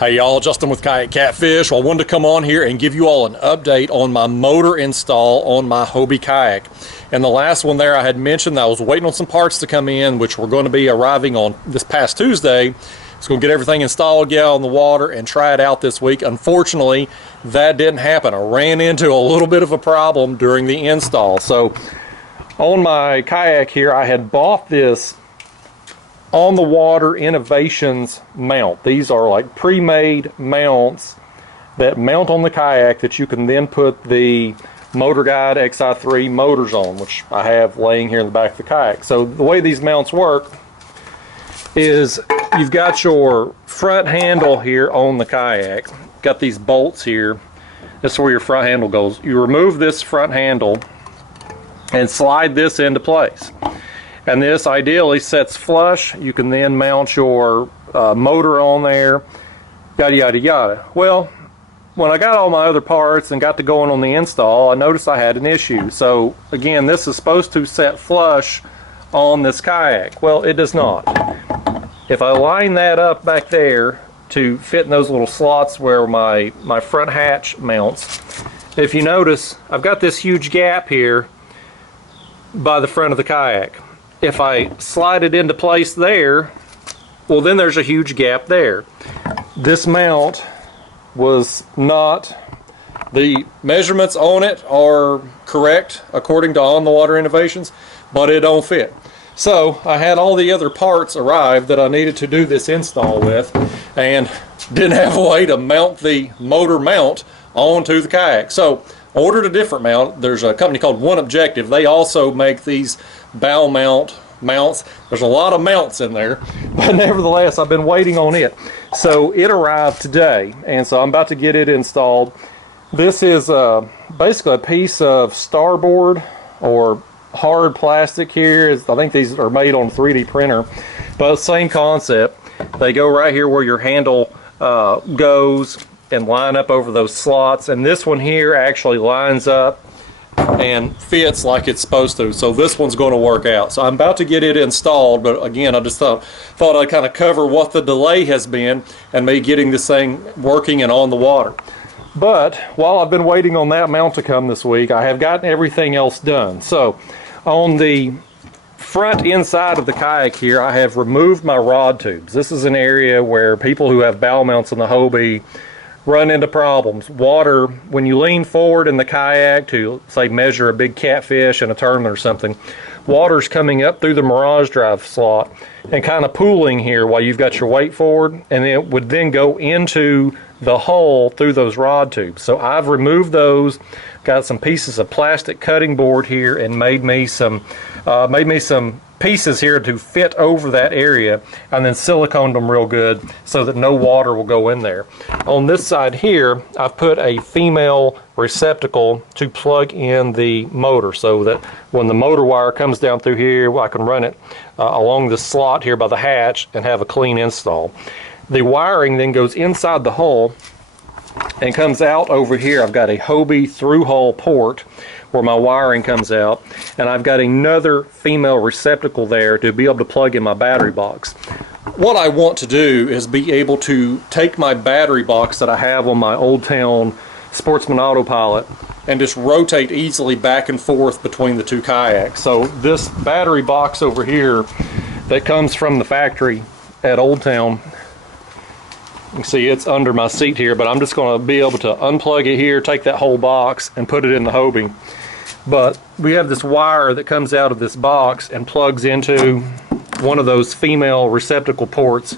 Hey y'all, Justin with Kayak Catfish. Well, I wanted to come on here and give you all an update on my motor install on my Hobie kayak. And the last one there, I had mentioned that I was waiting on some parts to come in, which were going to be arriving on this past Tuesday. It's going to get everything installed, get out on the water, and try it out this week. Unfortunately, that didn't happen. I ran into a little bit of a problem during the install. So on my kayak here, I had bought this On the Water Innovations mount. These are like pre-made mounts that mount on the kayak that you can then put the Motorguide xi3 motors on, which I have laying here in the back of the kayak. So the way these mounts work is you've got your front handle here on the kayak. Got these bolts here. This is where your front handle goes. You remove this front handle and slide this into place. And this ideally sets flush. You can then mount your motor on there, yada yada yada. Well, when I got all my other parts and got to going on the install, I noticed I had an issue. So again, this is supposed to set flush on this kayak. Well, it does not. If I line that up back there to fit in those little slots where my front hatch mounts, if you notice, I've got this huge gap here by the front of the kayak. If I slide it into place there, well, then there's a huge gap there. This mount was not, the measurements on it are correct according to On the Water Innovations, but it don't fit. So I had all the other parts arrive that I needed to do this install with, and didn't have a way to mount the motor mount onto the kayak. So I ordered a different mount. There's a company called One Objective. They also make these bow mounts. There's a lot of mounts in there, but nevertheless, I've been waiting on it. So it arrived today, and so I'm about to get it installed. This is basically a piece of starboard or hard plastic here. I think these are made on 3D printer, but same concept. They go right here where your handle goes and line up over those slots, and this one here actually lines up and fits like it's supposed to. So this one's going to work out. So I'm about to get it installed, but again, I just thought I'd kind of cover what the delay has been and me getting this thing working and on the water. But while I've been waiting on that mount to come this week, I have gotten everything else done. So on the front inside of the kayak here, I have removed my rod tubes. This is an area where people who have bow mounts in the Hobie run into problems. Water, when you lean forward in the kayak to, say, measure a big catfish in a tournament or something, water's coming up through the Mirage Drive slot and kind of pooling here while you've got your weight forward, and it would then go into the hole through those rod tubes. So I've removed those, got some pieces of plastic cutting board here, and made me some pieces here to fit over that area, and then siliconed them real good so that no water will go in there. On this side here, I've put a female receptacle to plug in the motor so that when the motor wire comes down through here, I can run it along the slot here by the hatch and have a clean install. The wiring then goes inside the hull and comes out over here. I've got a Hobie through-hole port where my wiring comes out, and I've got another female receptacle there to be able to plug in my battery box. What I want to do is be able to take my battery box that I have on my Old Town Sportsman Autopilot and just rotate easily back and forth between the two kayaks. So this battery box over here that comes from the factory at Old Town, you can see it's under my seat here, but I'm just going to be able to unplug it here, take that whole box, and put it in the Hobie. But we have this wire that comes out of this box and plugs into one of those female receptacle ports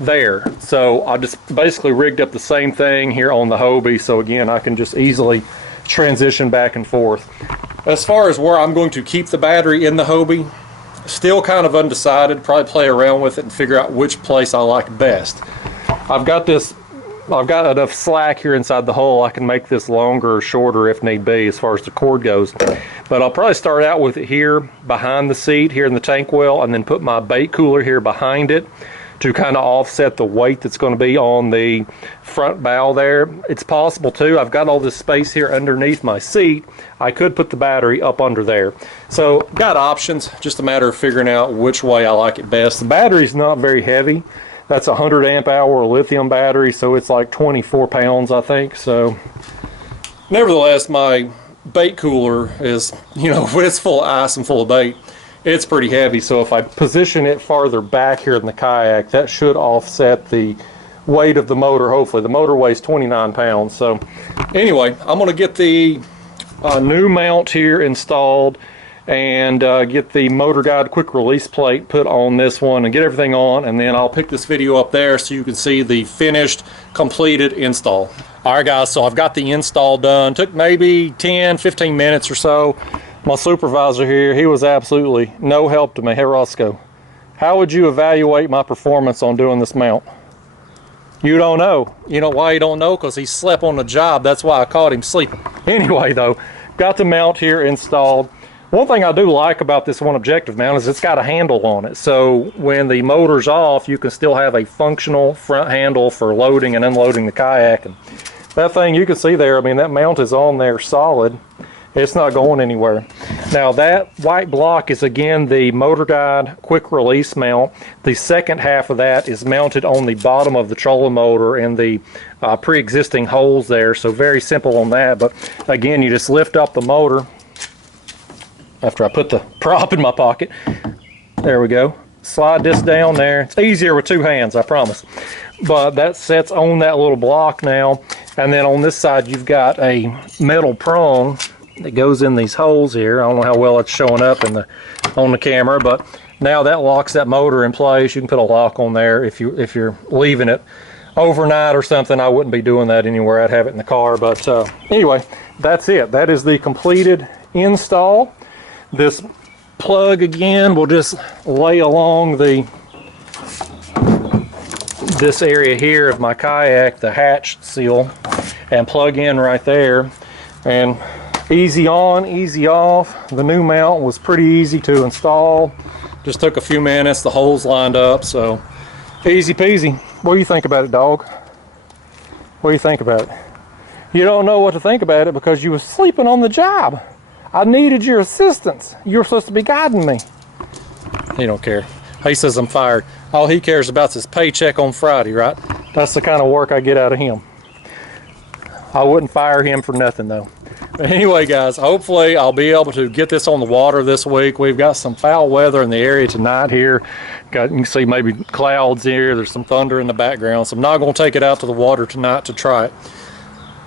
there. So I just basically rigged up the same thing here on the Hobie, so again, I can just easily transition back and forth. As far as where I'm going to keep the battery in the Hobie, still kind of undecided. Probably play around with it and figure out which place I like best. I've got enough slack here inside the hole. I can make this longer or shorter if need be as far as the cord goes. But I'll probably start out with it here behind the seat, here in the tank well, and then put my bait cooler here behind it to kind of offset the weight that's going to be on the front bow there. It's possible too, I've got all this space here underneath my seat, I could put the battery up under there. So got options, just a matter of figuring out which way I like it best. The battery's not very heavy, That's a 100 amp hour lithium battery, so it's like 24 pounds, I think. So nevertheless, my bait cooler is, you know, when it's full of ice and full of bait, it's pretty heavy. So if I position it farther back here in the kayak, that should offset the weight of the motor. Hopefully the motor weighs 29 pounds. So anyway, I'm going to get the new mount here installed and get the Motorguide quick release plate put on this one and get everything on, and then I'll pick this video up there so you can see the finished completed install. Alright guys, so I've got the install done. Took maybe 10-15 minutes or so. My supervisor here, he was absolutely no help to me. Hey Roscoe, how would you evaluate my performance on doing this mount? You don't know. You know why you don't know? Because he slept on the job. That's why I caught him sleeping. Anyway though, got the mount here installed. One thing I do like about this one objective mount is it's got a handle on it. So when the motor's off, you can still have a functional front handle for loading and unloading the kayak. And that thing you can see there, I mean, that mount is on there solid. It's not going anywhere. Now that white block is again the Motorguide quick release mount. The second half of that is mounted on the bottom of the trolling motor in the pre-existing holes there. So very simple on that. But again, you just lift up the motor after I put the prop in my pocket. There we go. Slide this down there. It's easier with two hands, I promise. But that sets on that little block now. And then on this side, you've got a metal prong that goes in these holes here. I don't know how well it's showing up on the camera, but now that locks that motor in place. You can put a lock on there if you're leaving it overnight or something. I wouldn't be doing that anywhere. I'd have it in the car. But anyway, that's it. That is the completed install. This plug again will just lay along this area here of my kayak, the hatch seal, and plug in right there. And easy on, easy off. The new mount was pretty easy to install. Just took a few minutes. The holes lined up, so easy peasy. What do you think about it, dog? What do you think about it? You don't know what to think about it because you were sleeping on the job. I needed your assistance. You were supposed to be guiding me. He don't care. He says I'm fired. All he cares about is his paycheck on Friday, right? That's the kind of work I get out of him. I wouldn't fire him for nothing though. But anyway guys, hopefully I'll be able to get this on the water this week. We've got some foul weather in the area tonight here. You can see maybe clouds here. There's some thunder in the background. So I'm not going to take it out to the water tonight to try it.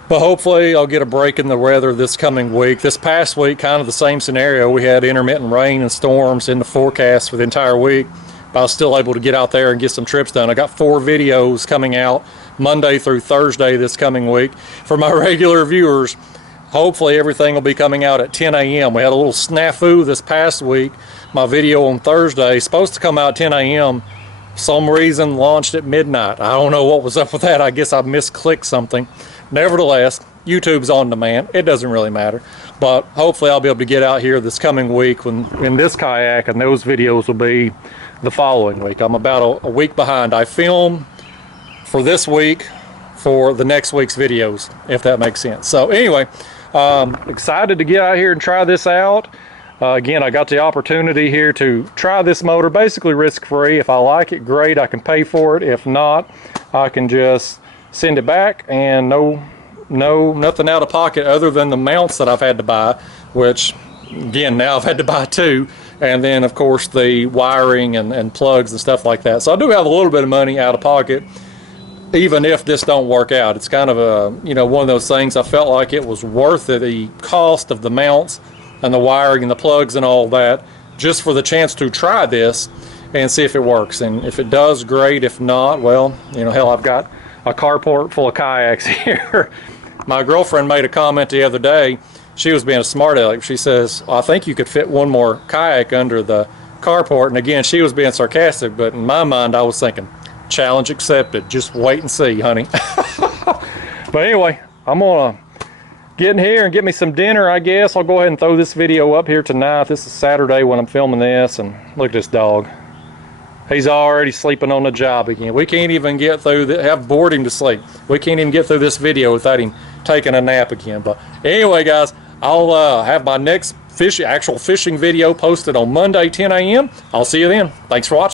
But hopefully I'll get a break in the weather this coming week. This past week, kind of the same scenario. We had intermittent rain and storms in the forecast for the entire week. But I was still able to get out there and get some trips done. I got 4 videos coming out Monday through Thursday this coming week. For my regular viewers, hopefully everything will be coming out at 10 a.m. We had a little snafu this past week. My video on Thursday is supposed to come out at 10 a.m. Some reason launched at midnight. I don't know what was up with that. I guess I misclicked something. Nevertheless, YouTube's on demand. It doesn't really matter. But hopefully I'll be able to get out here this coming week in this kayak, and those videos will be the following week. I'm about a week behind. I film for this week for the next week's videos, if that makes sense. So anyway, excited to get out here and try this out. Again, I got the opportunity here to try this motor basically risk-free. If I like it, great, I can pay for it. If not, I can just send it back and nothing out of pocket other than the mounts that I've had to buy, which again now I've had to buy 2, and then of course the wiring and plugs and stuff like that. So I do have a little bit of money out of pocket even if this don't work out. It's kind of a, you know, one of those things. I felt like it was worth it, the cost of the mounts and the wiring and the plugs and all that, just for the chance to try this and see if it works. And if it does, great. If not, well, you know, hell, I've got a carport full of kayaks here. My girlfriend made a comment the other day. She was being a smart aleck. She says, I think you could fit one more kayak under the carport. And again, she was being sarcastic, but in my mind I was thinking, challenge accepted. Just wait and see, honey. But anyway, I'm gonna get in here and get me some dinner, I guess. I'll go ahead and throw this video up here tonight. This is Saturday when I'm filming this, and look at this dog. He's already sleeping on the job again. We can't even get through I've bored him to sleep. We can't even get through this video without him taking a nap again. But anyway, guys, I'll have my next actual fishing video posted on Monday, 10 a.m. I'll see you then. Thanks for watching.